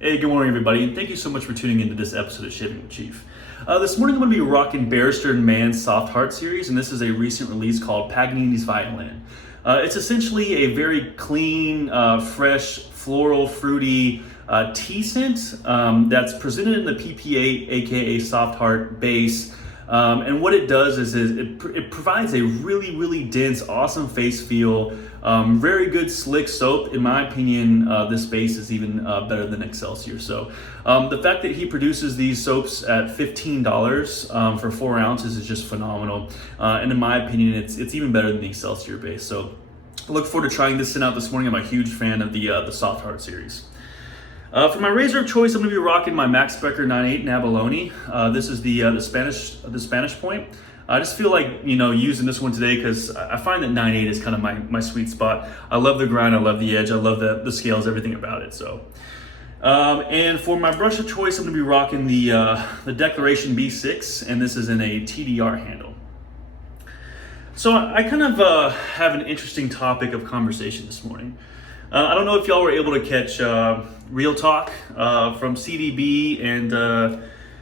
Hey, good morning everybody, and thank you so much for tuning into this episode of Shaving with Chief. This morning I'm going to be rocking Barrister Mann Soft Heart series, and this is a recent release called Paganini's Violin. It's essentially a very clean, fresh, floral, fruity tea scent that's presented in the PP8, aka Soft Heart base. And what it does is it provides a really dense, awesome face feel. Very good slick soap. In my opinion, this base is even better than Excelsior. So the fact that he produces these soaps at $15 for 4 ounces is just phenomenal. And in my opinion, it's even better than the Excelsior base. So I look forward to trying this scent out this morning. I'm a huge fan of the Soft Heart series. For my razor of choice, I'm going to be rocking my Max Becker 9.8 Abalone. This is the Spanish point. I just feel like using this one today because I find that 9.8 is kind of my sweet spot. I love the grind, I love the edge, I love the scales, everything about it. So, and for my brush of choice, I'm going to be rocking the Declaration B6, and this is in a TDR handle. So I kind of have an interesting topic of conversation this morning. I don't know if y'all were able to catch Real Talk from CDB and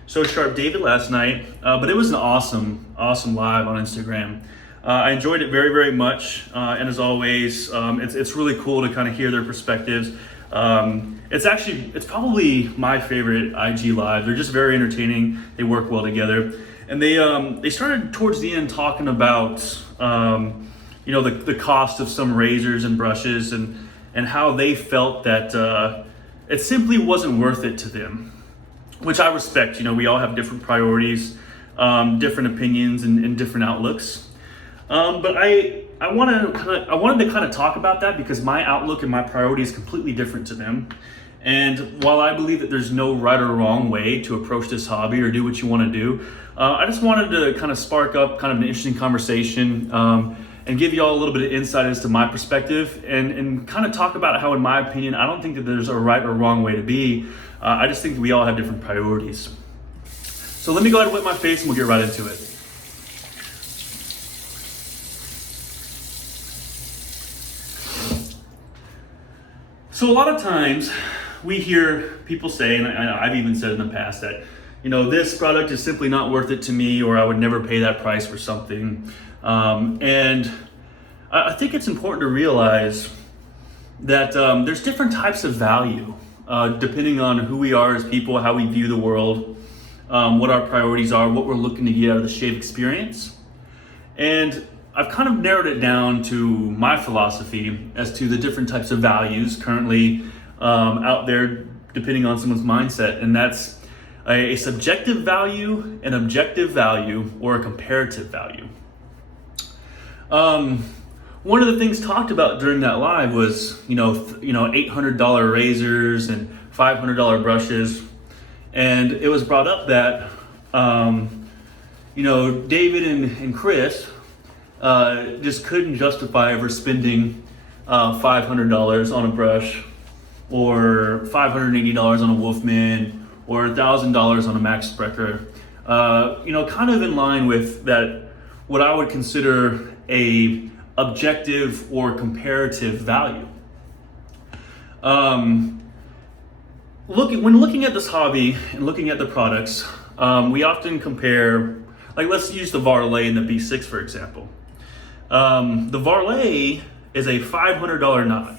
So Sharp David last night, but it was an awesome live on Instagram. I enjoyed it very much, and as always, it's really cool to kind of hear their perspectives. It's probably my favorite IG live. They're just very entertaining. They work well together, and they started towards the end talking about the cost of some razors and brushes and how they felt that it simply wasn't worth it to them, which I respect. We all have different priorities, different opinions, and different outlooks. But I wanted to kind of talk about that because my outlook and my priority is completely different to them. And while I believe that there's no right or wrong way to approach this hobby or do what you want to do, I just wanted to kind of spark up kind of an interesting conversation and give you all a little bit of insight as to my perspective and kind of talk about how, in my opinion, I don't think that there's a right or wrong way to be. I just think that we all have different priorities. So let me go ahead and wet my face and we'll get right into it. So a lot of times we hear people say, and I've even said in the past that, this product is simply not worth it to me, or I would never pay that price for something. And I think it's important to realize that there's different types of value depending on who we are as people, how we view the world, what our priorities are, what we're looking to get out of the shave experience. And I've kind of narrowed it down to my philosophy as to the different types of values currently out there depending on someone's mindset. And that's a subjective value, an objective value, or a comparative value. One of the things talked about during that live was, $800 razors and $500 brushes. And it was brought up that, David and Chris just couldn't justify ever spending $500 on a brush or $580 on a Wolfman or $1,000 on a Max Becker. Kind of in line with that, what I would consider a objective or comparative value. When looking at this hobby and looking at the products, we often compare, like let's use the Varley and the B6 for example. The Varley is a $500 knot.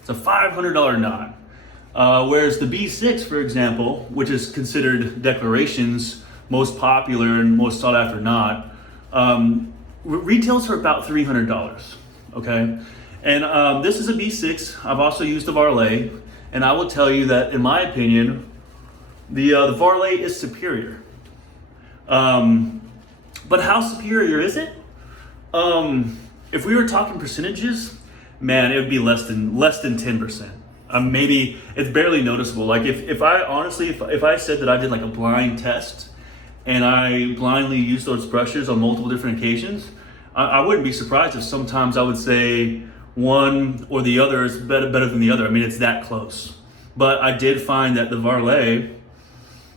It's a $500 knot. Whereas the B6, for example, which is considered Declaration's most popular and most sought after knot, retails for about $300, okay? And this is a B6. I've also used the Varley, and I will tell you that, in my opinion, the Varley is superior. But how superior is it? If we were talking percentages, man, it would be less than 10%. Maybe it's barely noticeable. Like if I said that I did like a blind test and I blindly used those brushes on multiple different occasions, I wouldn't be surprised if sometimes I would say one or the other is better than the other. I mean, it's that close. But I did find that the Varley,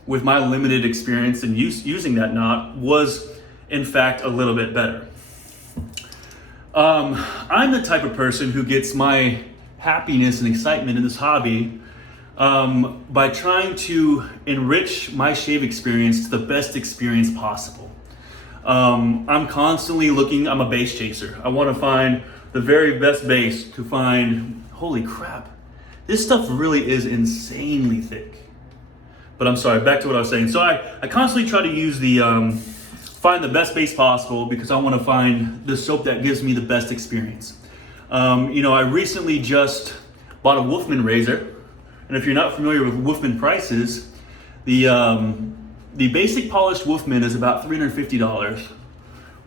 with my limited experience in using that knot, was in fact a little bit better. I'm the type of person who gets my happiness and excitement in this hobby by trying to enrich my shave experience to the best experience possible. I'm constantly looking, I'm a base chaser. I want to find the very best base to find, holy crap, this stuff really is insanely thick. But I'm sorry, back to what I was saying. So I constantly try to use find the best base possible because I want to find the soap that gives me the best experience. I recently just bought a Wolfman razor. And if you're not familiar with Wolfman prices, the basic polished Wolfman is about $350,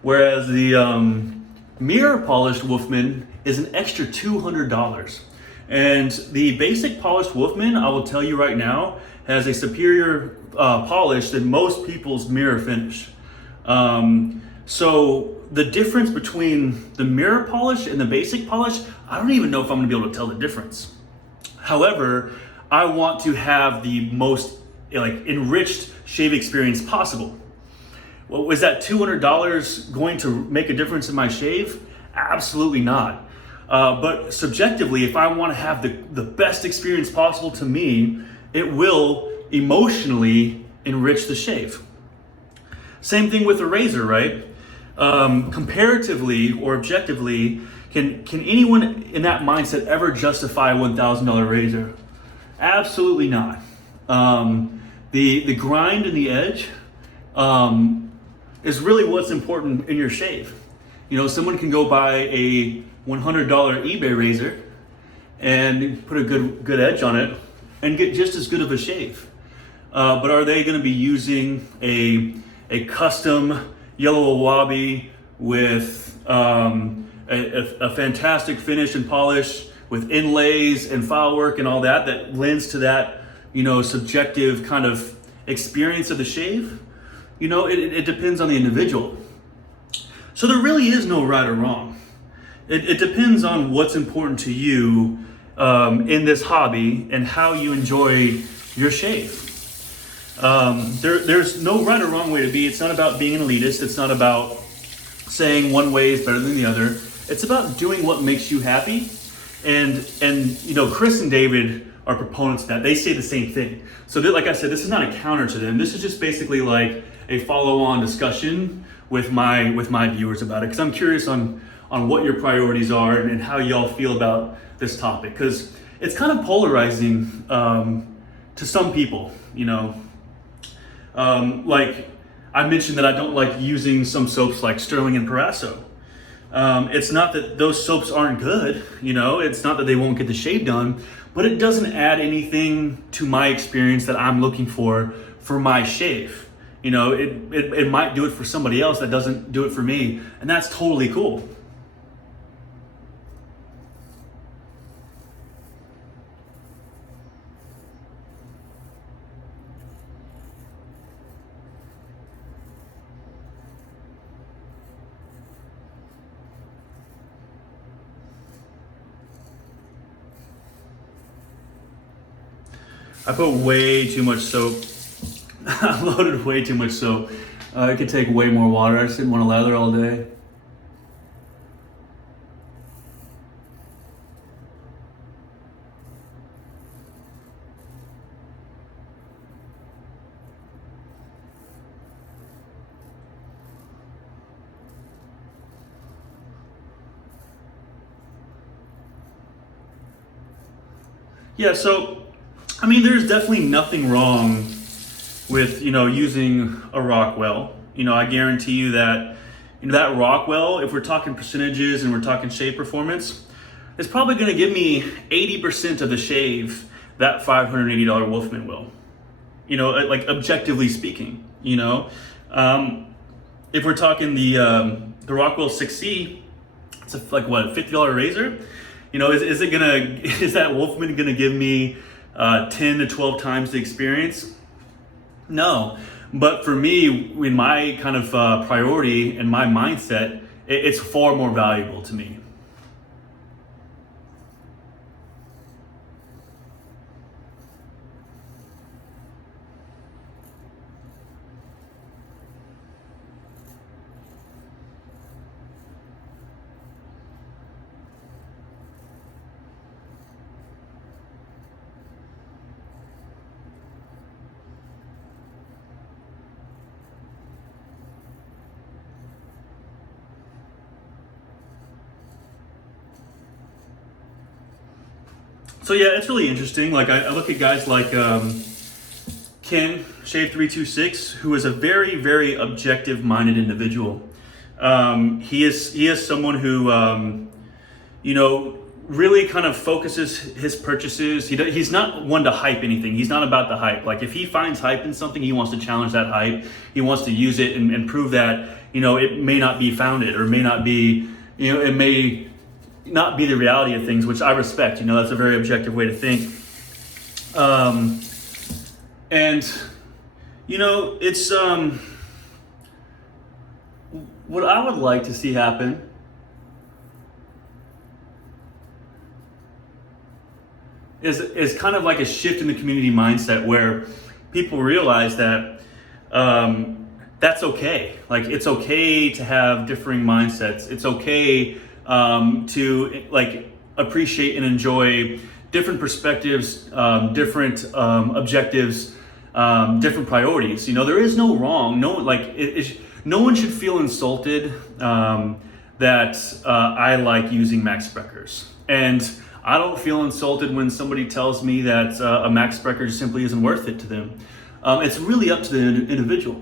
whereas the mirror polished Wolfman is an extra $200. And the basic polished Wolfman, I will tell you right now, has a superior polish than most people's mirror finish. So the difference between the mirror polish and the basic polish, I don't even know if I'm gonna be able to tell the difference. However, I want to have the most enriched shave experience possible. Well, was that $200 going to make a difference in my shave? Absolutely not. But subjectively, if I want to have the best experience possible to me, it will emotionally enrich the shave. Same thing with a razor, right? Comparatively or objectively, can anyone in that mindset ever justify a $1,000 razor? Absolutely not. The grind and the edge is really what's important in your shave. Someone can go buy a $100 eBay razor and put a good edge on it and get just as good of a shave. But are they going to be using a custom yellow awabi with a fantastic finish and polish with inlays and file work and all that lends to that subjective kind of experience of the shave? It depends on the individual. So there really is no right or wrong. It depends on what's important to you in this hobby and how you enjoy your shave. There's no right or wrong way to be. It's not about being an elitist. It's not about saying one way is better than the other. It's about doing what makes you happy. And Chris and David are proponents of that. They say the same thing. So like I said, this is not a counter to them. This is just basically like a follow-on discussion with my viewers about it, because I'm curious on what your priorities are and how y'all feel about this topic, because it's kind of polarizing to some people. Like I mentioned that I don't like using some soaps like Sterling and Parasso. It's not that those soaps aren't good, it's not that they won't get the shave done, but it doesn't add anything to my experience that I'm looking for my shave. It might do it for somebody else that doesn't do it for me, and that's totally cool. I put way too much soap. I loaded way too much soap. It could take way more water. I just didn't want to lather all day. Yeah, so there's definitely nothing wrong with using a Rockwell. I guarantee you that that Rockwell, if we're talking percentages and we're talking shave performance, it's probably going to give me 80% of the shave that $580 Wolfman will. Like objectively speaking. If we're talking the Rockwell 6C, it's a $50 razor. Is that Wolfman gonna give me 10 to 12 times the experience? No, but for me, in my kind of priority and my mindset, it's far more valuable to me. So yeah, it's really interesting. Like I look at guys like Ken Shave 326, who is a very, very objective-minded individual. He is someone who really kind of focuses his purchases. He's not one to hype anything. He's not about the hype. Like if he finds hype in something, he wants to challenge that hype. He wants to use it and prove that, it may not be founded or may not be, it may not be the reality of things, which I respect. That's a very objective way to think. It's what I would like to see happen is kind of like a shift in the community mindset where people realize that that's okay. Like it's okay to have differing mindsets. It's okay to like appreciate and enjoy different perspectives, different objectives, different priorities. There is no wrong. No one should feel insulted that I like using Max Spreckers. And I don't feel insulted when somebody tells me that a Max Sprecker just simply isn't worth it to them. It's really up to the individual.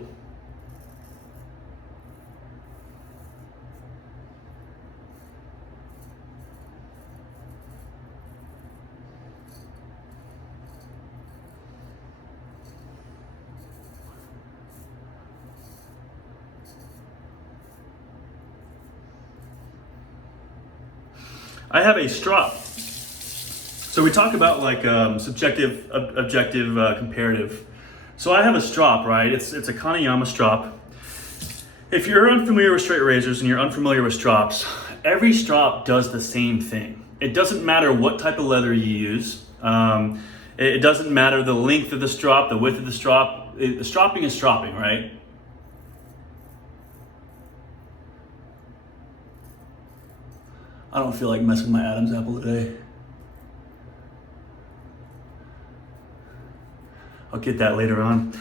I have a strop. So we talk about like subjective, objective, comparative. So I have a strop, right? It's a Kanayama strop. If you're unfamiliar with straight razors and you're unfamiliar with strops, every strop does the same thing. It doesn't matter what type of leather you use. It doesn't matter the length of the strop, the width of the strop. Stropping is stropping, right? I don't feel like messing with my Adam's apple today. I'll get that later on.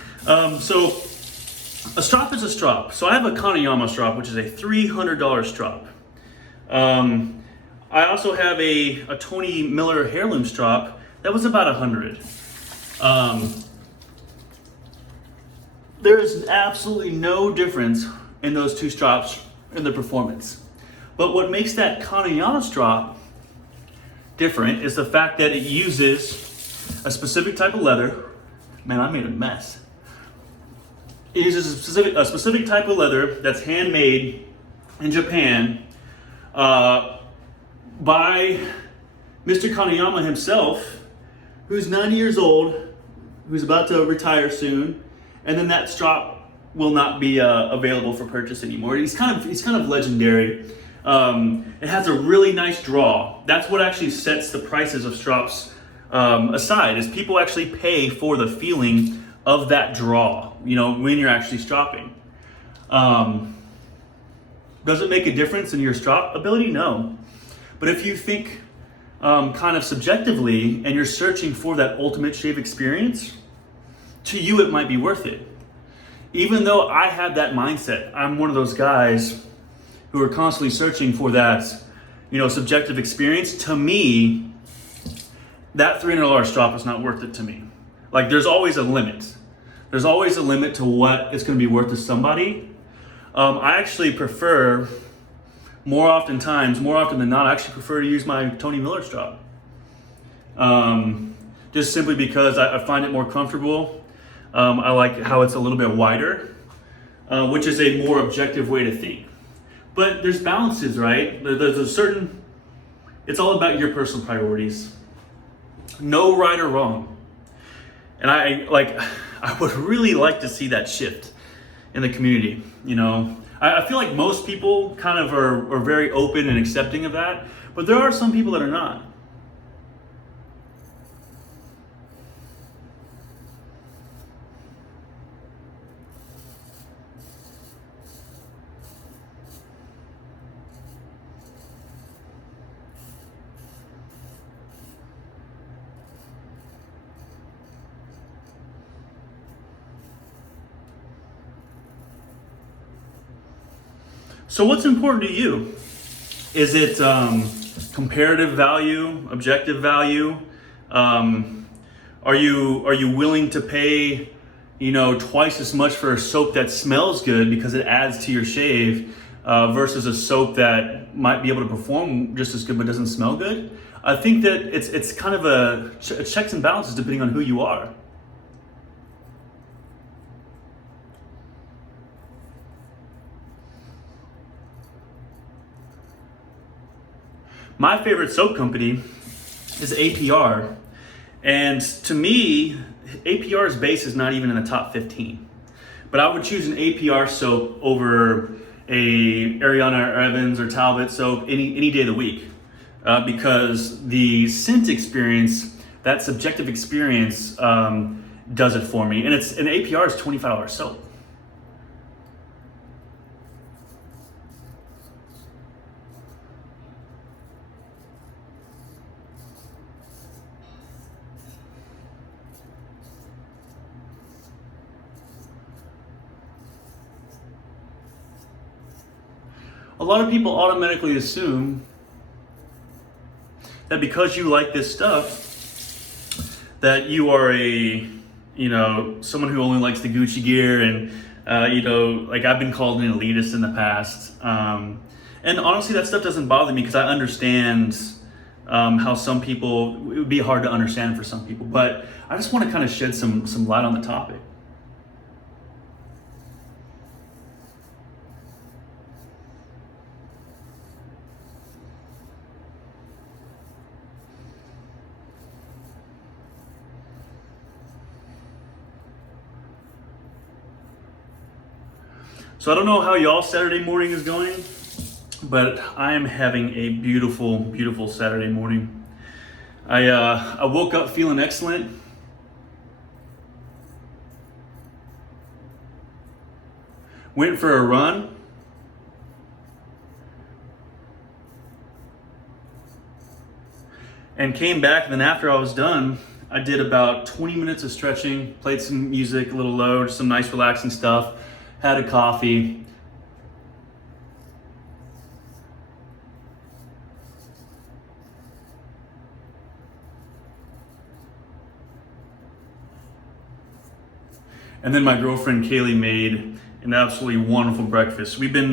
So a strop is a strop. So I have a Kanayama strop, which is a $300 strop. I also have a Tony Miller heirloom strop that was about $100. There is absolutely no difference in those two strops in the performance. But what makes that Kanayama strop different is the fact that it uses a specific type of leather. Man, I made a mess. It uses a specific type of leather that's handmade in Japan by Mr. Kanayama himself, who's 90 years old, who's about to retire soon, and then that strop will not be available for purchase anymore. He's kind of legendary. It has a really nice draw. That's what actually sets the prices of strops aside, is people actually pay for the feeling of that draw, when you're actually stropping. Does it make a difference in your strop ability? No. But if you think kind of subjectively and you're searching for that ultimate shave experience, to you it might be worth it. Even though I had that mindset, I'm one of those guys who are constantly searching for that, subjective experience. To me, that $300 strop is not worth it to me. Like there's always a limit. There's always a limit to what it's going to be worth to somebody. I actually prefer, more often than not, I actually prefer to use my Tony Miller strop. Just simply because I find it more comfortable. I like how it's a little bit wider, which is a more objective way to think. But there's balances, right? There's a certain, it's all about your personal priorities. No right or wrong. And I would really like to see that shift in the community. I feel like most people kind of are very open and accepting of that, but there are some people that are not. So what's important to you? Is it comparative value, objective value? Are you willing to pay, twice as much for a soap that smells good because it adds to your shave, versus a soap that might be able to perform just as good but doesn't smell good? I think that it's kind of a checks and balances depending on who you are. My favorite soap company is APR. And to me, APR's base is not even in the top 15. But I would choose an APR soap over a Ariana or Evans or Talbot soap any day of the week. Because the scent experience, that subjective experience, does it for me. And an APR is $25 soap. A lot of people automatically assume that because you like this stuff, that you are someone who only likes the Gucci gear, and like I've been called an elitist in the past. And honestly, that stuff doesn't bother me because I understand how some people, it would be hard to understand for some people, but I just want to kind of shed some light on the topic. So I don't know how y'all Saturday morning is going, but I am having a beautiful, beautiful Saturday morning. I woke up feeling excellent. Went for a run. And came back, and then after I was done, I did about 20 minutes of stretching, played some music, a little low, just some nice relaxing stuff, had a coffee. And then my girlfriend Kaylee made an absolutely wonderful breakfast. We've been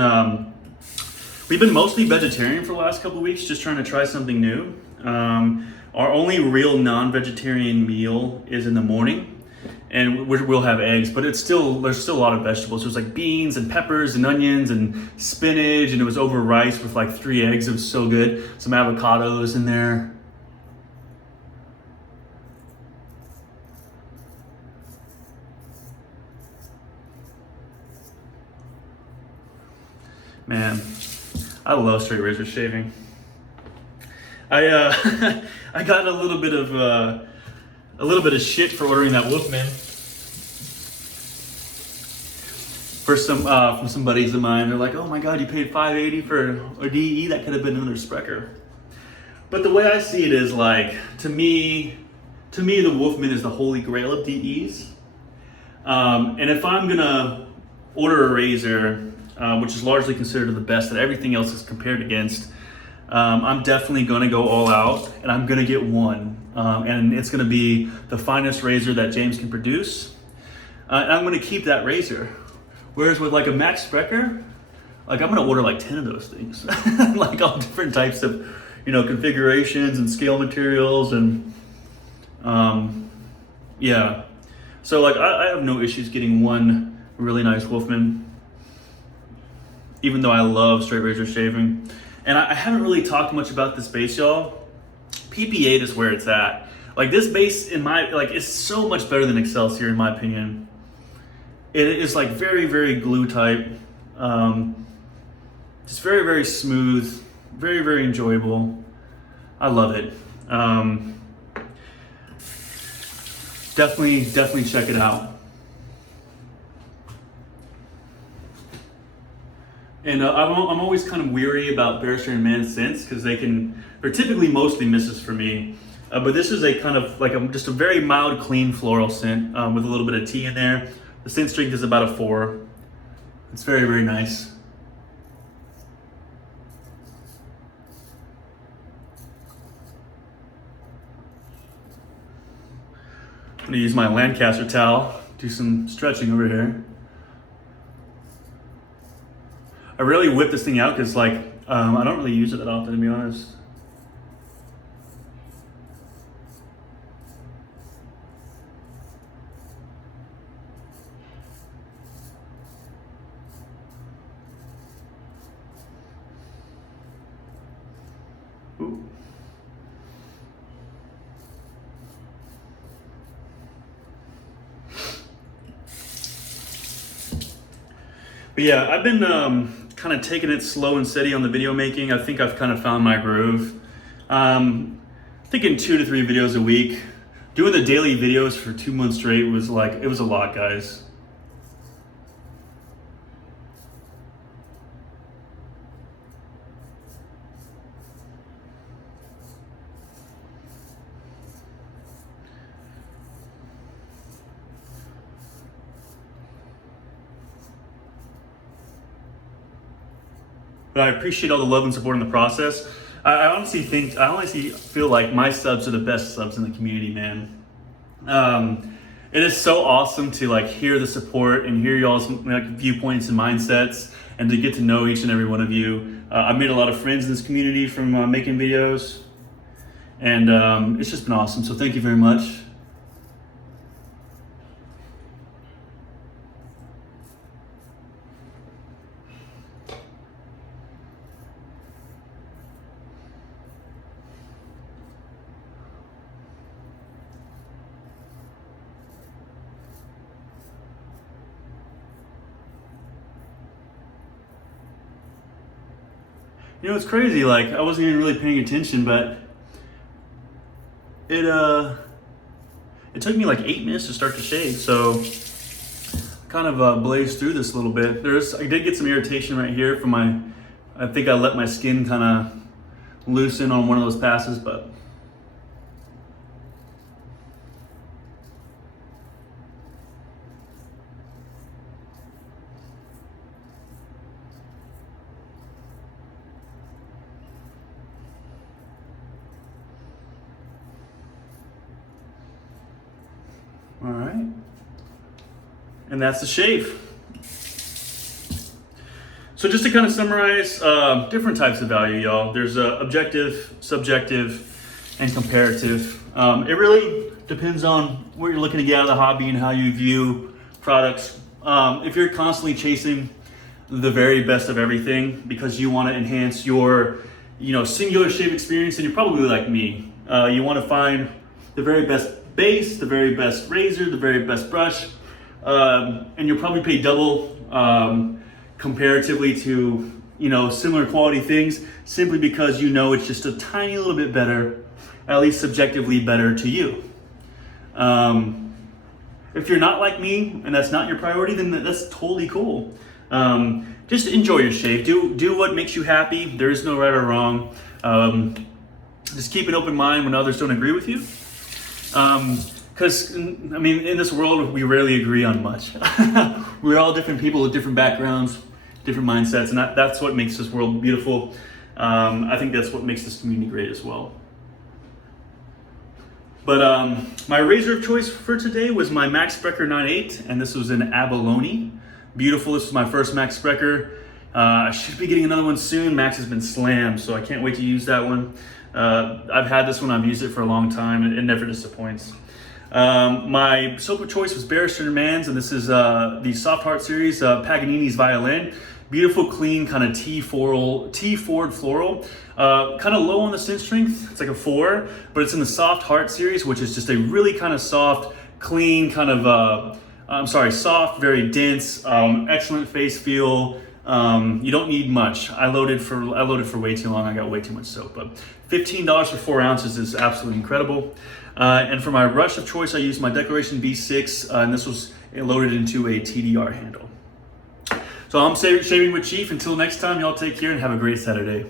mostly vegetarian for the last couple of weeks, just trying to try something new. Our only real non-vegetarian meal is in the morning, and we'll have eggs, but there's still a lot of vegetables. There's like beans and peppers and onions and spinach, and it was over rice with like 3 eggs. It was so good. Some avocados in there. Man, I love straight razor shaving. I I got a little bit of shit for ordering that Wolfman for from some buddies of mine. They're like, "Oh my God, you paid $5.80 for a DE? That could have been another Sprecher." But the way I see it is like, to me, the Wolfman is the holy grail of DEs. And if I'm gonna order a razor, which is largely considered the best that everything else is compared against, I'm definitely gonna go all out, and I'm gonna get one. And it's gonna be the finest razor that James can produce. And I'm gonna keep that razor. Whereas with like a Max Sprecher, like I'm gonna order like 10 of those things. Like all different types of, configurations and scale materials and, yeah. So like I have no issues getting one really nice Wolfman, even though I love straight razor shaving. And I haven't really talked much about this base, y'all. PP8 is where it's at. Like this base is so much better than Excelsior in my opinion. It is like very, very glue type. Just very, very smooth, very, very enjoyable. I love it. Definitely check it out. And I'm always kind of weary about Barrister Mann scents because they're typically mostly misses for me. But this is a kind of like just a very mild, clean floral scent with a little bit of tea in there. The scent strength is about a 4. It's very, very nice. I'm gonna use my Lancaster towel, do some stretching over here. I really whip this thing out because like, I don't really use it that often, to be honest. Ooh. But yeah, I've been kind of taking it slow and steady on the video making. I think I've kind of found my groove. Thinking 2 to 3 videos a week. Doing the daily videos for 2 months straight was like, it was a lot, guys. But I appreciate all the love and support in the process. I honestly feel like my subs are the best subs in the community, man. It is so awesome to like hear the support and hear y'all's like viewpoints and mindsets, and to get to know each and every one of you. I've made a lot of friends in this community from making videos, and it's just been awesome. So thank you very much. You know, it's crazy, like I wasn't even really paying attention, but it took me like 8 minutes to start to shave, so I kind of blazed through this a little bit. I did get some irritation right here from I think I let my skin kind of loosen on one of those passes, but all right. And that's the shave. So just to kind of summarize, different types of value, y'all. There's objective, subjective, and comparative. It really depends on what you're looking to get out of the hobby and how you view products. If you're constantly chasing the very best of everything because you want to enhance your, singular shave experience, then you're probably like me. You want to find the very best base, the very best razor, the very best brush, and you'll probably pay double comparatively to similar quality things, simply because it's just a tiny little bit better, at least subjectively better to you. If you're not like me and that's not your priority, then that's totally cool. Just enjoy your shave. Do what makes you happy. There is no right or wrong. Just keep an open mind when others don't agree with you. Because, in this world, we rarely agree on much. We're all different people with different backgrounds, different mindsets, and that's what makes this world beautiful. I think that's what makes this community great as well. But my razor of choice for today was my Max Sprecher 9.8, and this was an abalone. Beautiful. This was my first Max Sprecher. I should be getting another one soon. Max has been slammed, so I can't wait to use that one. I've had this one, I've used it for a long time, it never disappoints. My soap of choice was Barrister Mann's, and this is the Soft Heart series, Paganini's Violin. Beautiful, clean, kind of T-forward floral. Kind of low on the scent strength, it's like a 4, but it's in the Soft Heart series, which is just a really kind of soft, clean, kind of, soft, very dense, excellent face feel. You don't need much. I loaded for way too long. I got way too much soap, but $15 for 4 ounces is absolutely incredible. And for my brush of choice, I used my Declaration B6, and this was loaded into a TDR handle. So I'm shaving with Chief. Until next time, y'all take care and have a great Saturday.